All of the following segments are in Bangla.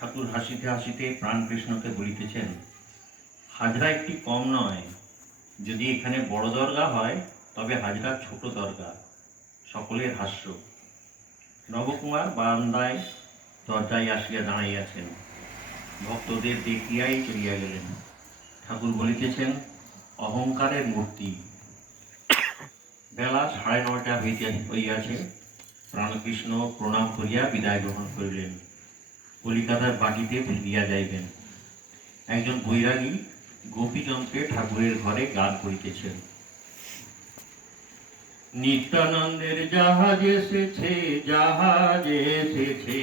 ঠাকুর হাসিতে হাসিতে প্রাণ কৃষ্ণকে বলিতেছেন, হাজরা একটি কম নয়। যদি এখানে বড় দরগা হয়, তবে হাজরা ছোট দরগা। সকলের হাস্য। নবকুমার বারান্দায় দরজায় আসিয়া দাঁড়াইয়াছেন। ভক্তদের দেখিয়াই চলিয়া গেলেন। ঠাকুর বলিতেছেন, অহংকারের মূর্তি। বেলা সাড়ে নয়টা হইতে হইয়াছে। প্রাণকৃষ্ণ প্রণাম করিয়া বিদায় গ্রহণ করিলেন। কলিকাতার বাটিতে ফিরিয়া যাইবেন। একজন বৈরাগী গোপীচন্দ্রকে ঠাকুরের ঘরে গান করিতেছেন। নিত্যানন্দের জাহাজ এসেছে জাহাজ এসেছে।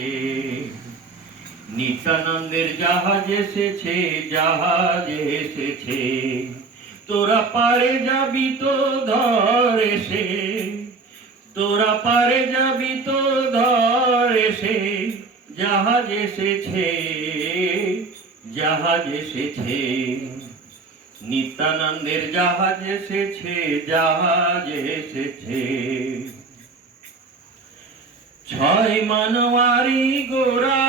নিত্যানন্দের জাহাজ এসেছে জাহাজ এসেছে। তোরা পারে যাবি তো ধর এসে। তোরা পারে যাবি তো ধর এসে, জাহাজ এসেছে জাহাজ এসেছে। নিত্যানন্দের জাহাজ এসেছে জাহাজ এসেছে। ছয় মানওয়ারি গোরা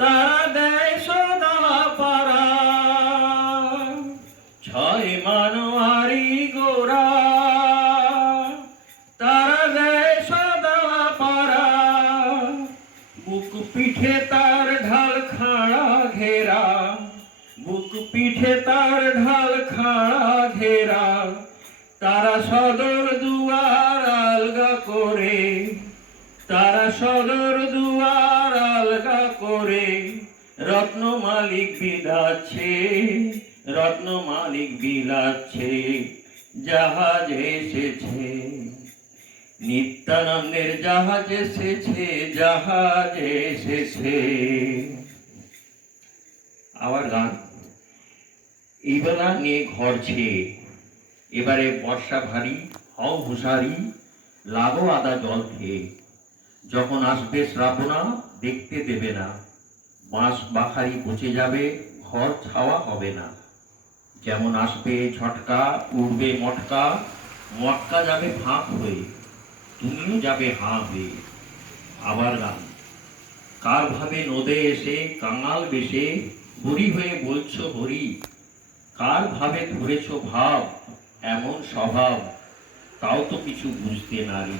তারা দেয় সদা পারা। ছয় মানওয়ারি গোরা পিঠে তার ঢাল খাড়া ঘেরা বুক পিঠে তার ঢাল খাড়া ঘেরা। তারা সদর দুয়ার আলগা করে, তারা সদর দুয়ার আলগা করে। রত্ন মালিক বিলাচ্ছে, রত্ন মালিক বিলাচ্ছে, জাহাজ এসেছে। নিত্যানন্দের জাহাজ এসেছে জাহাজ এসেছে। আবার গান। এইবেলা নিয়ে ঘর ছেয়ে এবারে বর্ষা ভারী, হও হুঁশারি, লাগো আদা জল খেয়ে। যখন আসবে শ্রাবণা, দেখতে দেবে না। বাঁশ বাখারি পচে যাবে, ঘর ছাওয়া হবে না। যেমন আসবে ছটকা উড়বে মটকা মটকা যাবে ফাঁক হয়ে। তুমিও যাবে হা হয়ে আবার গান। কার ভাবে নদে এসে কাঙাল বেশে হরি হয়ে বলছো হরি কার ভাবে ধরেছ ভাব, এমন স্বভাব? তাও তো কিছু বুঝতে নারী